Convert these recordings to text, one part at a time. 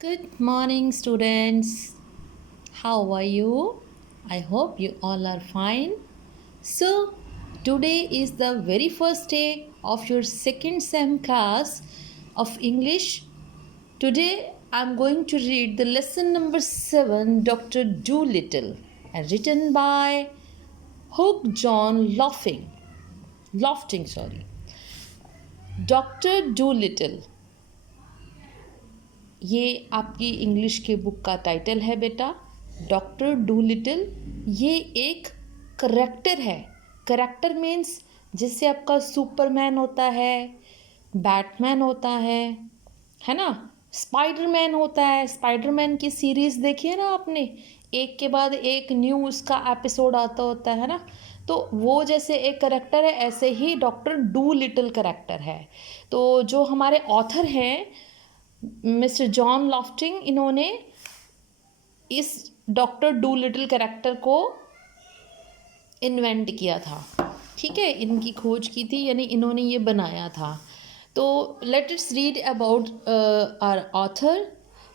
Good morning, students. How are you? I hope you all are fine. So, today is the very first day of your second sem class of English. Today, I'm going to read the lesson number 7, Dr. Doolittle, and written by Hook John Lofting, sorry. Dr. Doolittle. ये आपकी English के book का title है बेटा, doctor do little. ये एक character है। Character means जैसे आपका सुपरमैन होता है, बैटमैन होता है ना, स्पाइडरमैन होता है। स्पाइडरमैन की सीरीज़ देखी है ना आपने, एक के बाद एक न्यू उसका एपिसोड आता होता है ना, तो वो जैसे एक करेक्टर है, ऐसे ही डॉक्टर डू लिटिल करेक्टर है। तो जो हमारे ऑथर हैं मिस्टर जॉन लॉफ्टिंग, इन्होंने इस डॉक्टर डू लिटिल कैरेक्टर को इन्वेंट किया था। ठीक है, इनकी खोज की थी, यानी इन्होंने ये बनाया था। तो let us read about our author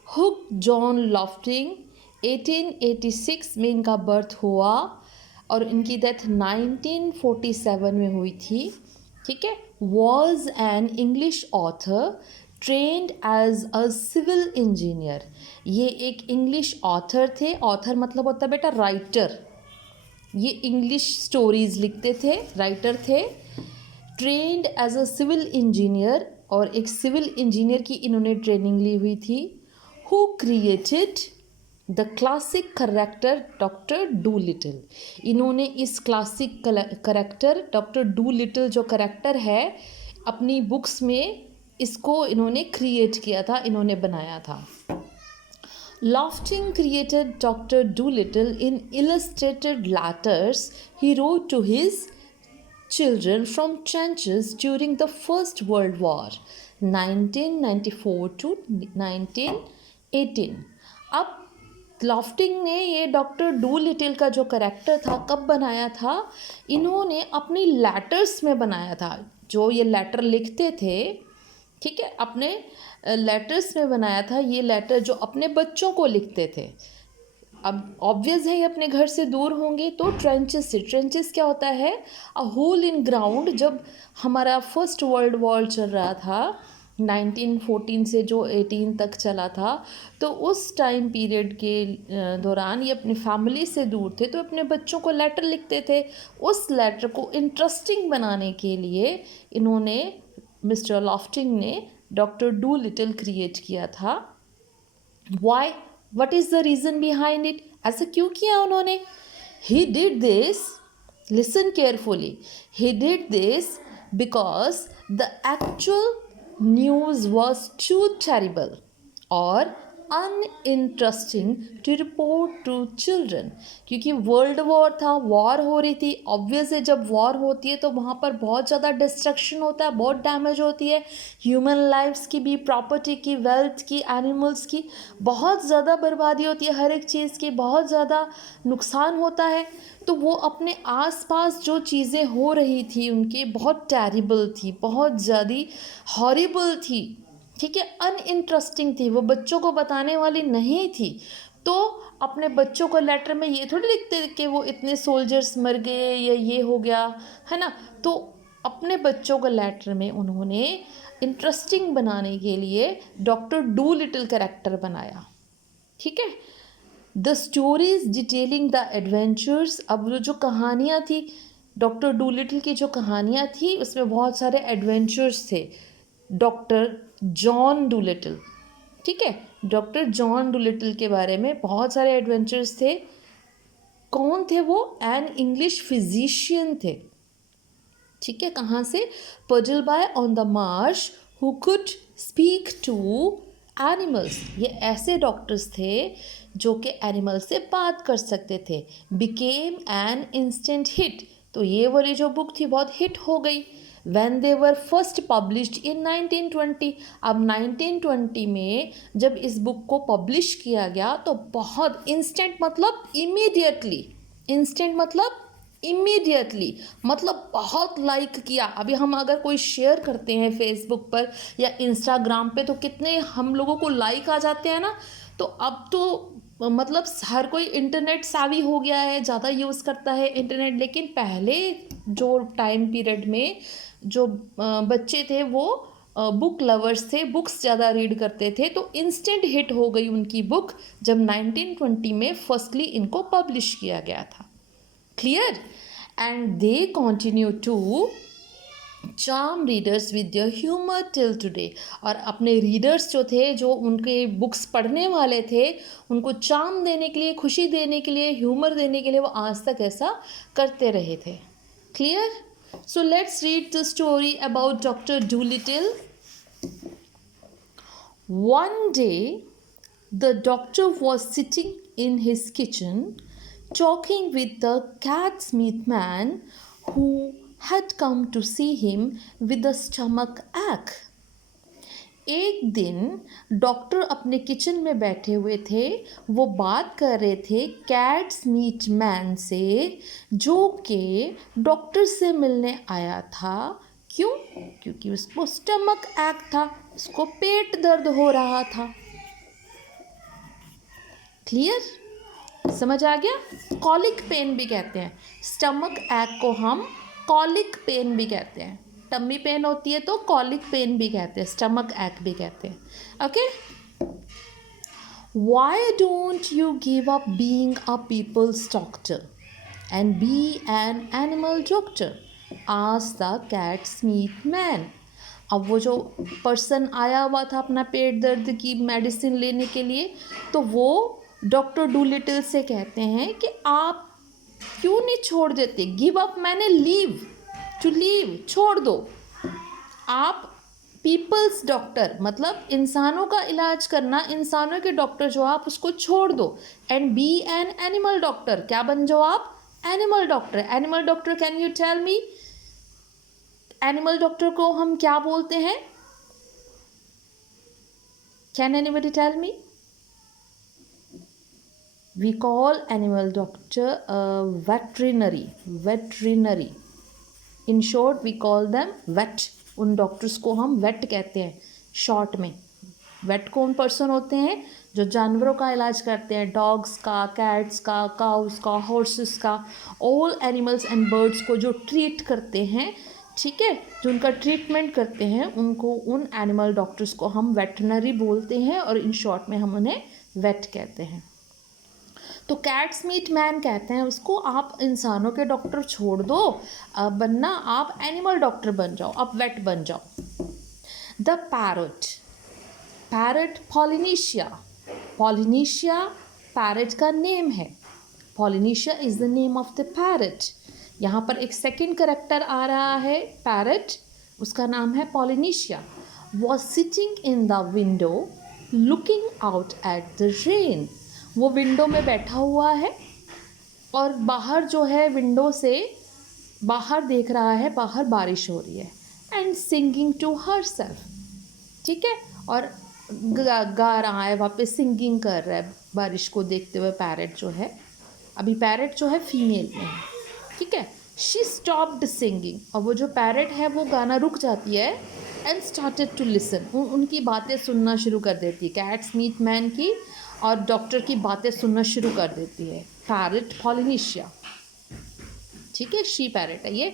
Hugh John Lofting. 1886 में इनका बर्थ हुआ और इनकी डेथ 1947 में हुई थी। ठीक है, was an English author trained as a civil engineer. ये एक इंग्लिश ऑथर थे। ऑथर मतलब होता है बेटा राइटर। ये इंग्लिश स्टोरीज लिखते थे, राइटर थे। Trained as a civil engineer, और एक सिविल इंजीनियर की इन्होंने ट्रेनिंग ली हुई थी। Who created the classic character doctor do little. इन्होंने इस classic character doctor do little जो करेक्टर है, अपनी बुक्स में इसको इन्होंने क्रिएट किया था, इन्होंने बनाया था। Lofting created Dr. Dolittle in illustrated letters he wrote to his children from trenches during the First World War, 1994 to 1918. अब लॉफ्टिंग ने ये डॉक्टर डू लिटिल का जो करेक्टर था कब बनाया था? इन्होंने अपनी लेटर्स में बनाया था। जो ये लेटर लिखते थे, ठीक है, अपने लेटर्स में बनाया था। ये लेटर जो अपने बच्चों को लिखते थे। अब ऑब्वियस है ये अपने घर से दूर होंगे, तो ट्रेंचेस से। ट्रेंचेस क्या होता है? A hole in ground. जब हमारा फर्स्ट वर्ल्ड वॉर चल रहा था 1914 से जो 18 तक चला था, तो उस टाइम पीरियड के दौरान ये अपनी फैमिली से दूर थे, तो अपने बच्चों को लेटर लिखते थे। उस लेटर को इंटरेस्टिंग बनाने के लिए इन्होंने, मिस्टर लॉफ्टिंग ने, डॉक्टर डू लिटिल क्रिएट किया था। Why? What is the reason behind it? ऐसा क्यों किया उन्होंने? He did this, listen carefully, he did this because the actual news was too terrible और uninteresting to report to children. क्योंकि world war था, war हो रही थी। ऑब्वियस है, जब वॉर होती है तो वहाँ पर बहुत ज़्यादा डिस्ट्रक्शन होता है, बहुत डैमेज होती है, ह्यूमन लाइफ्स की भी, प्रॉपर्टी की, वेल्थ की, एनिमल्स की बहुत ज़्यादा बर्बादी होती है, हर एक चीज़ की बहुत ज़्यादा नुकसान होता है। तो वो अपने आसपास जो चीज़ें हो रही थी उनकी बहुत टेरिबल थी, बहुत ज़्यादा हॉरिबल थी। ठीक है, अनइंटरेस्टिंग थी, वो बच्चों को बताने वाली नहीं थी। तो अपने बच्चों को लेटर में ये थोड़ी लिखते कि वो इतने सोल्जर्स मर गए या ये हो गया, है ना। तो अपने बच्चों को लेटर में उन्होंने इंटरेस्टिंग बनाने के लिए डॉक्टर डू लिटिल कैरेक्टर बनाया। ठीक है, the stories detailing the adventures. अब जो कहानियाँ थी, डॉक्टर डू लिटिल की जो कहानियाँ थी, उसमें बहुत सारे एडवेंचर्स थे। डॉक्टर जॉन डूलिटिल, ठीक है, डॉक्टर जॉन डूलिटिल के बारे में बहुत सारे एडवेंचर्स थे। कौन थे वो? एन इंग्लिश फिजिशियन थे। ठीक है, कहाँ से? Puddleby on the Marsh who could speak to animals. ये ऐसे डॉक्टर्स थे जो कि एनिमल से बात कर सकते थे। Became an instant hit. तो ये वाली जो बुक थी बहुत हिट हो गई। When they were first published in 1920। अब 1920 में जब इस बुक को पब्लिश किया गया तो बहुत इंस्टेंट मतलब इमीडिएटली, इंस्टेंट मतलब इमीडिएटली, मतलब बहुत लाइक किया। अभी हम अगर कोई शेयर करते हैं फेसबुक पर या इंस्टाग्राम पे तो कितने हम लोगों को लाइक आ जाते हैं ना। तो अब तो मतलब हर कोई इंटरनेट savvy हो गया है, ज़्यादा यूज़ करता है इंटरनेट। लेकिन पहले जो टाइम पीरियड में जो बच्चे थे वो बुक लवर्स थे, बुक्स ज़्यादा रीड करते थे, तो इंस्टेंट हिट हो गई उनकी बुक जब 1920 में फर्स्टली इनको पब्लिश किया गया था। Clear? And they continue to charm readers with their humour till today. और अपने रीडर्स जो थे, जो उनके बुक्स पढ़ने वाले थे, उनको चार्म देने के लिए, खुशी देने के लिए, ह्यूमर देने के लिए वो आज तक ऐसा करते रहे थे। Clear? So let's read the story about doctor Doolittle. One day, the doctor was sitting in his kitchen talking with the cat's-meat man who had come to see him with a stomach ache. एक दिन doctor अपने kitchen में बैठे हुए थे, वो बात कर रहे थे कैट्स मीट मैन से, जो कि डॉक्टर से मिलने आया था। क्यों? क्योंकि उसको स्टमक एक था, उसको पेट दर्द हो रहा था। क्लियर? समझ आ गया? कॉलिक पेन भी कहते हैं, स्टमक एक को हम कॉलिक पेन भी कहते हैं। टम्मी पेन होती है तो कॉलिक पेन भी कहते हैं, स्टमक एक भी कहते हैं। Okay? Why don't you give up being a people's doctor and be an animal doctor? Asked the cat's meat man. अब वो जो पर्सन आया हुआ था अपना पेट दर्द की मेडिसिन लेने के लिए, तो वो डॉक्टर डूलिटिल से कहते हैं कि आप क्यों नहीं छोड़ देते? गिव अप मैंने लीव, टू लीव, छोड़ दो। आप पीपल्स डॉक्टर मतलब इंसानों का इलाज करना, इंसानों के डॉक्टर जो आप उसको छोड़ दो। And be an animal doctor, क्या बन जाओ आप? Animal doctor. Animal doctor, can you tell me animal doctor को हम क्या बोलते हैं? Can anybody tell me? We call animal doctor veterinary. Veterinary. In short, we call them vet. उन डॉक्टर्स को हम वेट कहते हैं शॉर्ट में। वेट कौन पर्सन होते हैं? जो जानवरों का इलाज करते हैं, डॉग्स का, कैट्स का, काउस का, हॉर्सेस का, ऑल एनिमल्स एंड बर्ड्स को जो ट्रीट करते हैं, ठीक है, जो उनका ट्रीटमेंट करते हैं, उनको, उन एनिमल डॉक्टर्स को हम वेटनरी बोलते हैं और इन शॉर्ट में हम उन्हें वेट कहते हैं। तो कैट्स मीट मैन कहते हैं उसको, आप इंसानों के डॉक्टर छोड़ दो, बनना आप एनिमल डॉक्टर बन जाओ, आप वेट बन जाओ। The parrot, parrot Polynesia, Polynesia parrot का नेम है। Polynesia is the name of the parrot. यहाँ पर एक सेकंड करेक्टर आ रहा है पैरट, उसका नाम है Polynesia. Was sitting in the window looking out at the rain. वो विंडो में बैठा हुआ है और बाहर जो है विंडो से बाहर देख रहा है, बाहर बारिश हो रही है। And singing to herself, ठीक है, और गा रहा है, वहाँ पे सिंगिंग कर रहा है बारिश को देखते हुए पैरट जो है। अभी पैरट जो है फीमेल में है, ठीक है। शी स्टॉप्ड सिंगिंग, और वो जो पैरट है वो गाना रुक जाती है। एंड स्टार्टेड टू लिसन, उनकी बातें सुनना शुरू कर देती है, कैट्स मीट मैन की और डॉक्टर की बातें सुनना शुरू कर देती है पैरट पॉलिनेशिया, ठीक है। शी पैरट है ये।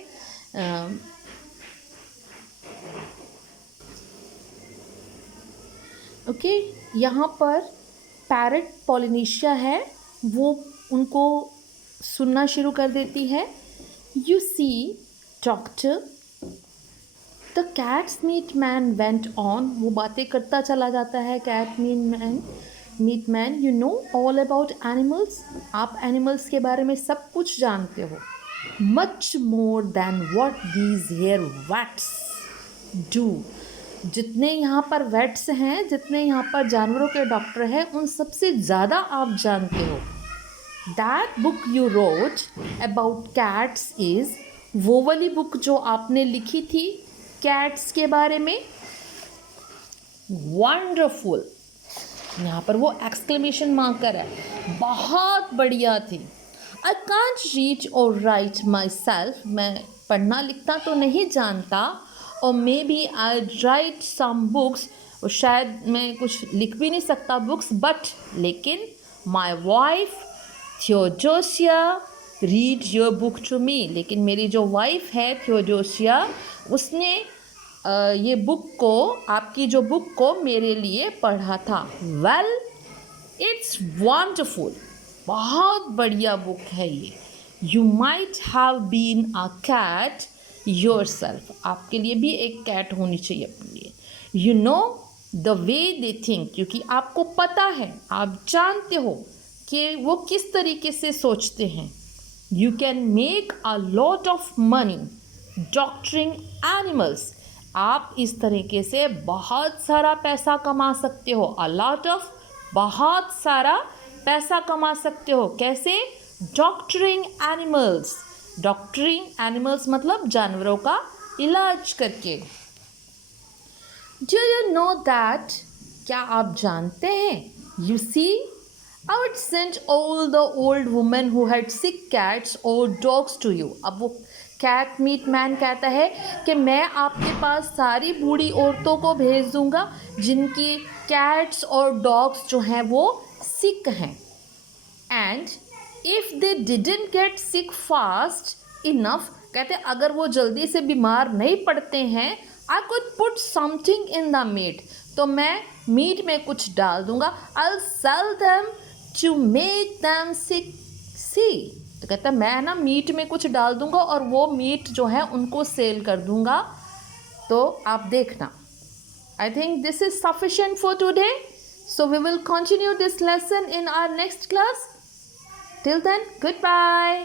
ओके, यहाँ पर पैरट पॉलिनेशिया है, वो उनको सुनना शुरू कर देती है। You see doctor, the cat's meat man went on, वो बातें करता चला जाता है cat meat man. You know all about animals, आप एनिमल्स के बारे में सब कुछ जानते हो। Much more than what these here vets do, जितने यहाँ पर वेट्स हैं, जितने यहाँ पर जानवरों के डॉक्टर हैं, उन सबसे ज़्यादा आप जानते हो। That book you wrote about cats is, वो वाली बुक जो आपने लिखी थी कैट्स के बारे में, वंडरफुल, यहाँ पर वो एक्सक्लेमेशन मार्कर है, बहुत बढ़िया थी। आई कांट रीड और राइट माई सेल्फ, मैं पढ़ना लिखना तो नहीं जानता, और maybe I write some books, और शायद मैं कुछ लिख भी नहीं सकता बुक्स, बट लेकिन my wife Theodosia read your book to me, लेकिन मेरी जो वाइफ है थियोडोसिया, उसने ये बुक को, आपकी जो बुक को मेरे लिए पढ़ा था। वेल इट्स वंडरफुल, बहुत बढ़िया बुक है ये। You might have been a cat yourself, आपके लिए भी एक कैट होनी चाहिए अपने लिए। You know the way they think, क्योंकि आपको पता है, आप जानते हो कि वो किस तरीके से सोचते हैं। You can make a lot of money doctoring animals, आप इस तरीके से बहुत सारा पैसा कमा सकते हो। अ लॉट ऑफ, बहुत सारा पैसा कमा सकते हो। कैसे? डॉक्टरिंग एनिमल्स, डॉक्टरिंग एनिमल्स मतलब जानवरों का इलाज करके। डू यू नो दैट, क्या आप जानते हैं? You see I would send all the old women who had sick cats or dogs to you. अब वो कैट मीट मैन कहता है कि मैं आपके पास सारी बूढ़ी औरतों को भेज दूंगा जिनकी कैट्स और डॉग्स जो हैं वो सिक हैं। And if they didn't get sick fast enough, कहते अगर वो जल्दी से बीमार नहीं पड़ते हैं, I could put something in the meat, तो मैं मीट में कुछ डाल दूंगा। I will sell them to make them sick see, तो कहता है मैं ना मीट में कुछ डाल दूंगा और वो मीट जो है उनको सेल कर दूंगा, तो आप देखना। I think this is sufficient for today, so we will continue this lesson in our next class. Till then, goodbye.